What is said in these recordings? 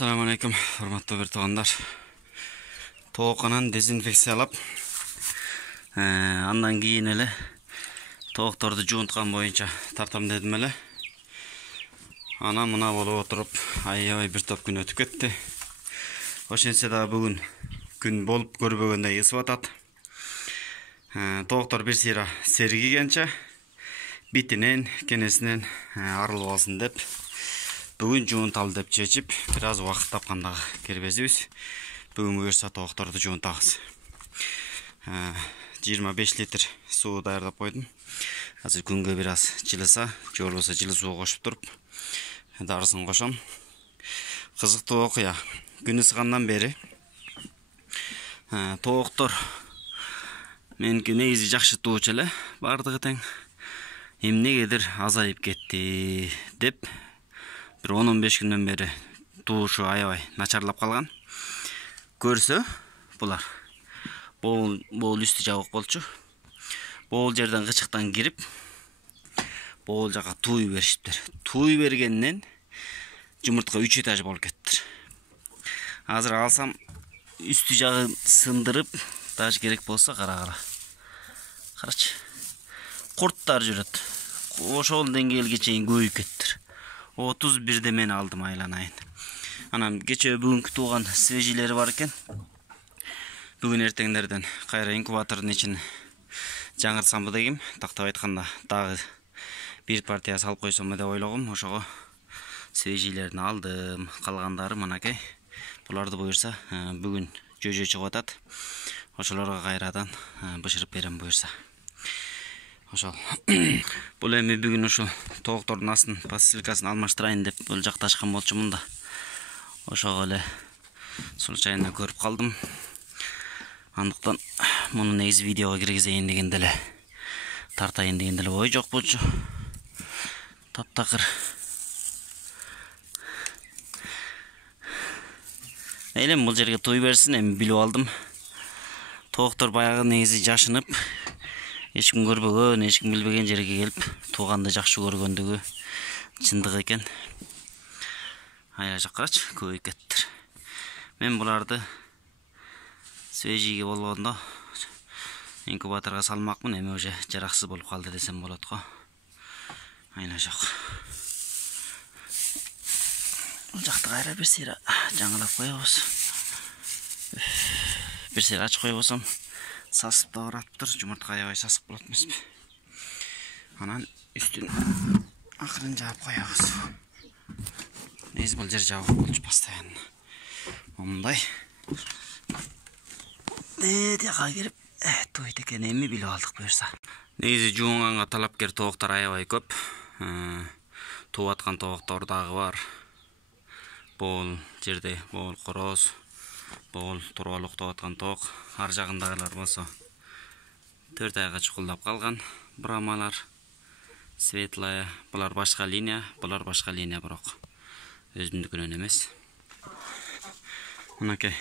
Assalamu alaikum, hormatly bir toğanlar. Toğuqanan dezinfekциялап, andan keyin эле тоокторду жуунткан боюнча тартам дедим эле. Ана мына болуп отуруп, аябай бир топ күн өтүп кетти. Ошентсе да бүгүн күн болуп көрбөгөндөй ысып атат. Тооктор бир сыйра сергигенче битинен, кенесинен арылып алсын деп бүгүн жуунталы деп чечип, бир аз убакыт тапкандагы кербезибиз. Бүгүн буюрса тоокторду жуунтабыз. 25 литр суу даярдап койдум. Азыр күнгө бир аз жылыса, же болбосо жылы суу кошуп туруп, дарысын кошом. Кызыктуу окуя. Күн ысыгандан бери тооктор меники негизи жакшы туучу эле, бардыгы тең. Эмнегедир азайып кетти деп bir 10-15 günden beri tuğuşu aябай начарлап калган. Көрсө булар боол үстү жабык болчу. Боол жерден кычыктан кирип, боол жака тууй беришиптир. Тууй бергенден жумуртка 3 этаж болуп кеттир. Азыр алсам үстү жагы сындырып, даже керек болса карачы. Курттар жүрөт. Ошол деңгээлге чейин көбөйүп кеттир. 31'de men aldım aylanayın. Anam geçe bugünkü tuğan svejileri var eкен. Bugün ertеңдерден кайра инкубатордун ичин жаңыртсам дегем. Тактап айтканда дагы бир партия салып койсом деп ойлогом. Ошого свежилерин алдым. Калгандары мынакей. Буларды буюрса бүгүн жөжө чыгып атат. Ошолорго кайрадан бышырып берем буюрса. Ошол. Бул эми бүгүн ушул тооктордун астын подстилкасын алмаштырайын деп бул жакта ачкан болчумун да. Ошого эле случайно көрүп калдым. Андыктан муну негизи видеого киргизейин дегенде эле тартайын дегенде эле ой жок болчу. Таптакыр. Элем бул жерге той берсин, эми билип алдым. Тооктор баягы негизи жашынып, эч ким көрбөгөн, эч ким билбеген жерге келип, тууганды жакшы көргөндүгү чындык экен. Ая жак карачы, көбөйүп кеттир. Мен буларды свежиге болгондо инкубаторго салмакмын, эми уже жараксыз болуп калды десем болот го. Айна жок. Бул жакты кайра бир сыйра жаңылап коебуз. Бир сыйра ачып койбосом сасып да бараттыр, жумуртка аябай сасып болот эмеспи. Анан үстүн акырын жаап коебуз. Негизи бул жер жабык болчу постоянно. Мындай. Дага кирип, тойт экен, эми билип алдык буюрса. Негизи жуунганга талапкер тооктор аябай көп. Тууп аткан тооктор дагы бар. Боол жерде боол короз, боол туруп уктап аткан тоок, ар жагындагылар болсо 4 айга чукулдап калган. Брамалар, светлая, булар башка линия, булар башка линия бирок өзүмдүкүнөн эмес. Мынакей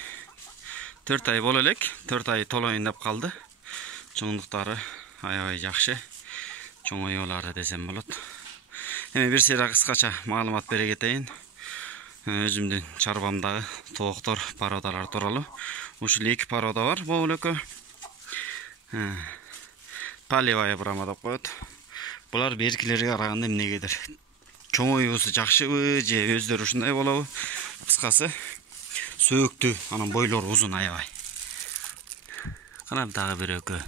4 ай боло элек, 4 ай толоюн деп калды. Чоңдуктары аябай жакшы. Чоңоюлары десем болот. Эми бир сыйра кыскача маалымат бере кетейин. Өзүмдүн чарбамдагы тооктор пародалар тууралуу. Ушул 2 парода бар, боол экөө. Полевая брама деп коет. Булар беркилерге караганда эмнегедир чоңоюусу жакшыбы же өздөрү ушундай болобу? Кыскасы сөөктүү, анан бойлору узун аябай. Карап дагы бир экөө.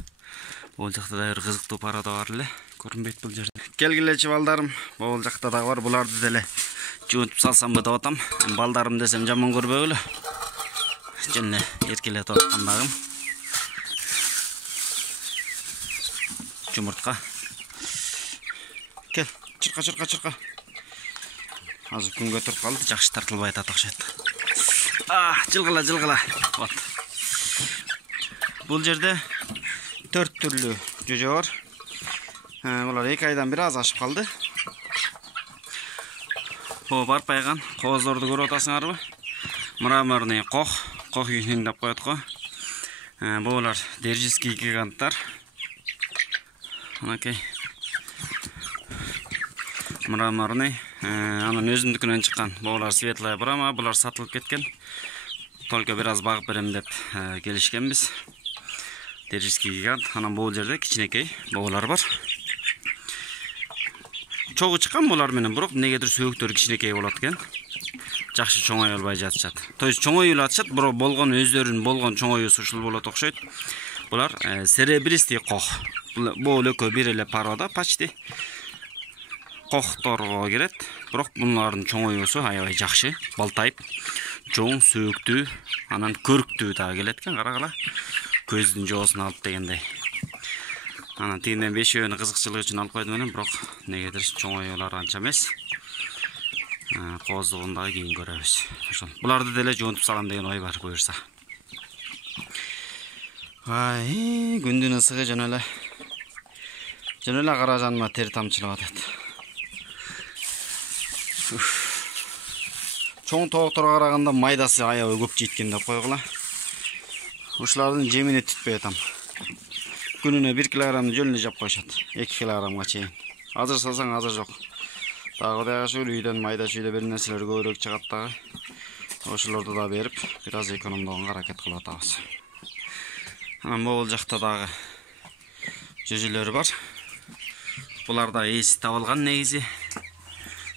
Бул жакта да бир кызыктуу парода бар эле. Көрүнбөйт бул жерде. Келгилечи балдарым, бул жакта дагы бар. Буларды деле жуунтуп салсам деп атам. Балдарым десем жаман көрбөгүлө. Жана эркелетип аткандагым. Жумуртка. Кел, чырка. Азыр күнгө туруп калды, жакшы тартылбай атат окшойт. Жылгыла. Вот. Бул жерде 4 түрлүү жөжө бар. Булар 2 айдан бир аз ашып калды. Барып байган кооздорду көрүп атасыңарбы? Мраморный кох үйүнүн деп коет го. Булар держиский гиганттар. Мынакей. мраморный, анын өзүмдүкүнөн чыккан. Булар светлая брама, булар сатылып кеткен. Только бир аз багып берем деп келишкенбиз. Держский гигант, анан бул жерде кичинекей боолар бар. Чогуу чыккан булар менен, бирок негедир сөөктөрү кичинекей болот экен. Жакшы чоңой албай жатышат. То есть чоңоюп атышат, бирок болгон өздөрүнүн болгон чоңоюусу ушул болот окшойт. Булар серебристый кох. Бул экөө бир эле порода почти. Кохторго кирет. Бирок булардын чоңоюусу аябай жакшы, балтайып, чоң, сөөктүү, анан көрктүү да келет экен, карагыла. Көздүн жоосун алып дегендей. Анан тигинден бешөөнү кызыкчылык үчүн алып койдум менен, бирок негедир чоңоюулар анча эмес. Кооздугун дагы кийин көрөбүз. Ошол. Буларды деле жуунтуп салам деген ой бар буюрса. Ай, күндүн ысыгы жана эле кара жаныма тер тамчылап атат. Чоң тоокторго караганда майдасы аябай көп жейт деп койгула. Ушулардын жемини түтпөй атам. Күнүнө 1 килограмм жөн эле жап коюшат. 2 килограммга чейин. Азыр салсаң азыр жок. Дагы ушул үйдөн майда чүйдө бир нерселер көбүрөөк чыгат дагы. Ошолорду да берип, бир аз экономдогонго аракет кылып атабыз. Анан бул жакта дагы жүзүлөр бар. Булар да эси табылган негизи.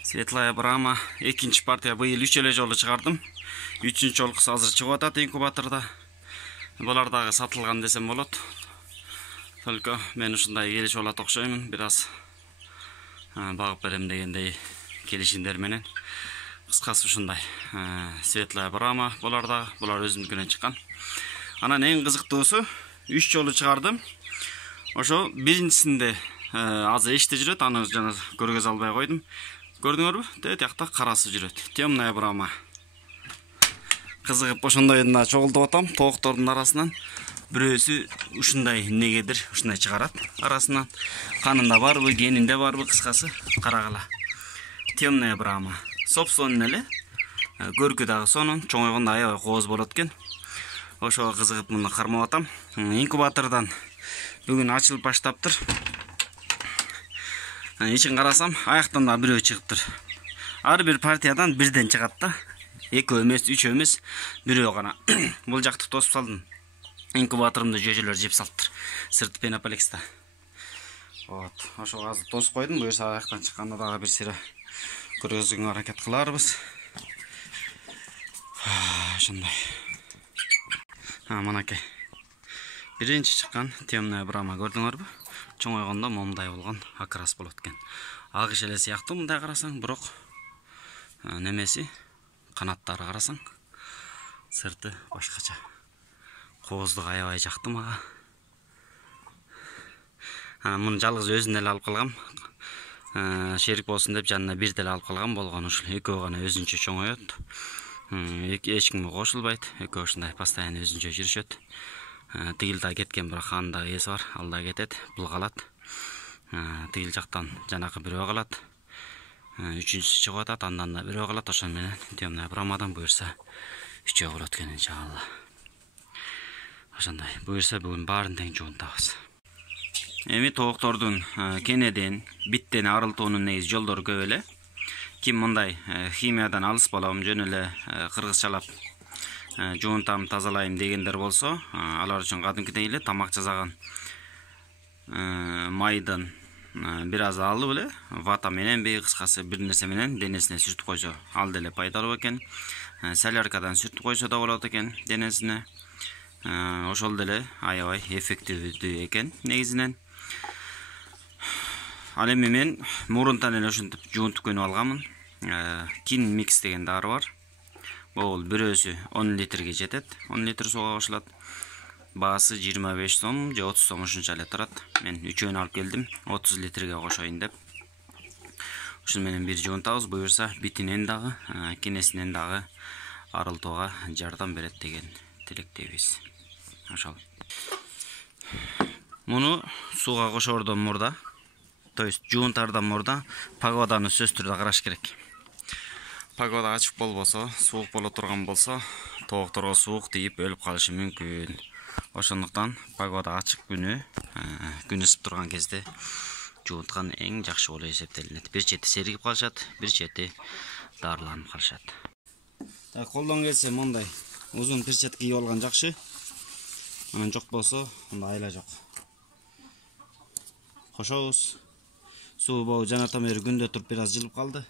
Светлая брама, экинчи партия быйыл 3 эле жолу чыгардым. 3-чү жолкусу азыр чыгып атат инкубаторда. Булар дагы сатылган десем болот. Только мен ушундай келишип алат окшоймун, бир аз багып берем дегендей келишимдер менен. Кыскасы ушундай. Светлая брама булар өзүмдүкүнөн чыккан. Анан эң кызыктуусу 3 жолу чыгардым. Ошо биринчисинде азыр эште жүрөт, аны жана көргөз албай койдум. Көрдүңөрбү? Тиякта карасы жүрөт. Темная брама. Кызыгып ошондойдун да чогултуп атам, тооктордун арасынан. Бирөөсү ушундай негедир, ушундай чыгарат арасынан. Канында барбы, генинде барбы, кыскасы карагыла. Темная брама. Собственно эле көркү дагы сонун, чоңойгондо аябай кооз болот экен. Ошого кызыгып муну кармап атам. Инкубатордон бүгүн ачылып баштаптыр. Ичин карасам, аяктан да бирөө чыгыптыр. Ар бир партиядан бирден чыгат да. 2 эмес, 3 эмес, бирөө гана. Бул жакты тосуп салдым. Инкубаторумду жөжөлөр жеп салыптыр. Сырт пеноплекста. Вот, ошого азыр тосуп койдум. Буюрса аяктан чыкканда дагы бир сыра көргөзүүгө аракет кыларбыз. Ошондой. Манакей. Биринчи чыккан темная брама көрдүңөрбү? Чоңойгондо момундай болгон окрас болот экен. Ак эле сыяктуу мындай карасаң, бирок немеси канаттары карасаң, сырты башкача. Кооздук аябай жакты мага. Муну жалгыз өзүн эле алып калгам. Шерик болсун деп жанына бир деле алып калгам, болгон ушул экөө гана өзүнчө чоңоет. Эч кимге кошулбайт, экөө ушундай постоянно өзүнчө жүрүшөт. Тигил да кеткен, бирок анын да эси бар, ал да кетет, бул калат. Тигил жактан жанакы бирөө калат. Үчүнчүсү чыгып атат, андан да бирөө калат. Ошон менен темная брамадан буюрса 3 болот экен иншалла. Ошондой. Буюрса бүгүн баарын тең жуунтабыз. Эми тооктордун кенеден, биттен арылтуунун негизи жолдору көп эле. Ким мындай химиядан алыс болом, жөн эле кыргызчалап жуунтам, тазалайм дегендер болсо, алар үчүн кадимкидей эле тамак жасаган майдын бир аз алып эле вата менен кыскасы бир нерсе менен денесине сүртүп койсо ал деле пайдалуу экен. Соляркадан сүртүп койсо да болот экен денесине. Ошол деле аябай эффективдүү экен негизинен. Ал эми мен мурунтан эле ушинтип жуунтуп көнүп алганмын. Кин микс деген дары бар. Бул бирөөсү 10 литрге жетет. 10 литр сууга кошулат. Баасы 25 сом же 30 сом ушунча эле турат. Мен үчөөнү алып келдим, 30 литрге кошоюн деп. Ушун менен бир жуунтабыз, буюрса битинен дагы, кинесинен дагы арылтууга жардам берет деген тилектейбиз. Ошол. Муну сууга кошоордон мурда, то есть жуунтардан мурда погоданы сөзсүз түрдө караш керек. Погода ачык болбосо, суук боло турган болсо, тоокторго суук тийип өлүп калышы мүмкүн. Ошондуктан погода ачык күн ысып турган кезде жуунткан эң жакшы болуп эсептелинет. Бир чети сергип калышат, бир чети дарыланып калышат. Так, колдон келсе мондай узун перчатка кийип алган жакшы. Анан жок болсо, анда айла жок. Кошобуз. Суу боо жанатан бери күндө туруп бир аз жылып калды.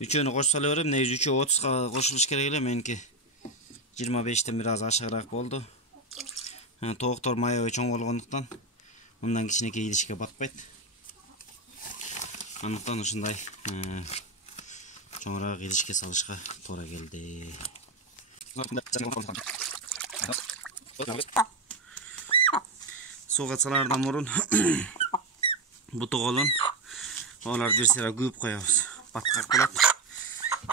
Үчөөнү кошуп салып берем. Негизи 3:30га кошулуш керек эле, меники 25тен бир аз ашыгыраак болду. Тооктор маябай чоң болгондуктан мындан кичинекей идишке батпайт. Андыктан ушундай чоңураак идишке салышка туура келди. Сууга салаардан мурун буту колун оларды бир сыйра күйүп коебуз. Баткак болот.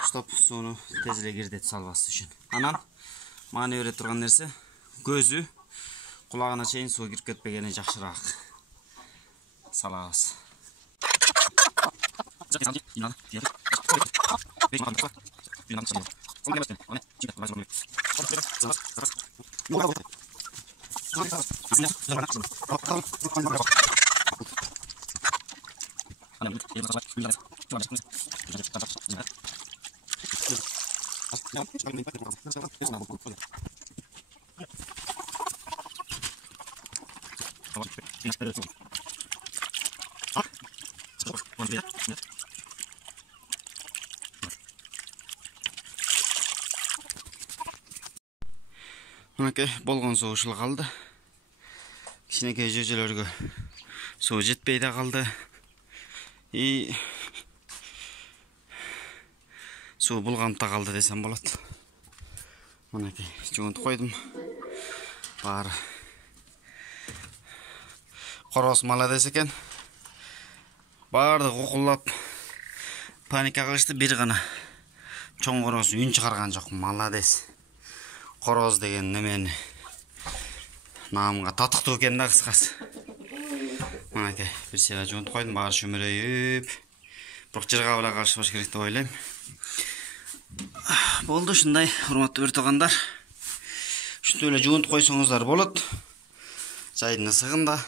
Стоп, сууну тез эле кирдет салбас үчүн. Анан маани бере турган нерсе көзү кулагына чейин суу кирип кетпегени жакшыраак салабыз. Мынакей болгон суу ушул калды. Кичинекей жөжөлөргө суу жетпей да калды. Суу булганып да калды десем болот. Мынакей жуунтуп койдум. Баары короз молодец экен. Баардыгы укулдап паника кылышты. Бир гана чоң короз үн чыгарган жок. Молодец. Короз деген немени наамга татыктуу экен да кыскасы. Мынакей бир сыйра жуунтуп койдум. Баары шөмүрөйүп. Бирок жыргап эле калышпаш керек деп ойлойм. Болду ушундай, урматтуу көрүп Ушинтип эле жуунтуп койсоңуздар болот. Жайдын ысыгында.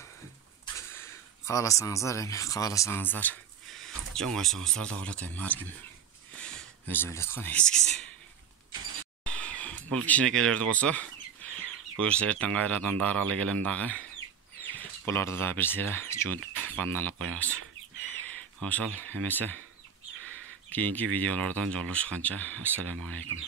Кааласаңыздар, жоң койсоңуздар да болот. Ар ким өзү билет го негизгиси. Бул кичинекейлерди болсо, буюрса эртең кайрадан даралы келем дагы. Буларды да бир сыйра жуунтуп ванналап коебуз. Ошол эмесе кийинки видеолордон жолугушканча, ассаламу алейкум.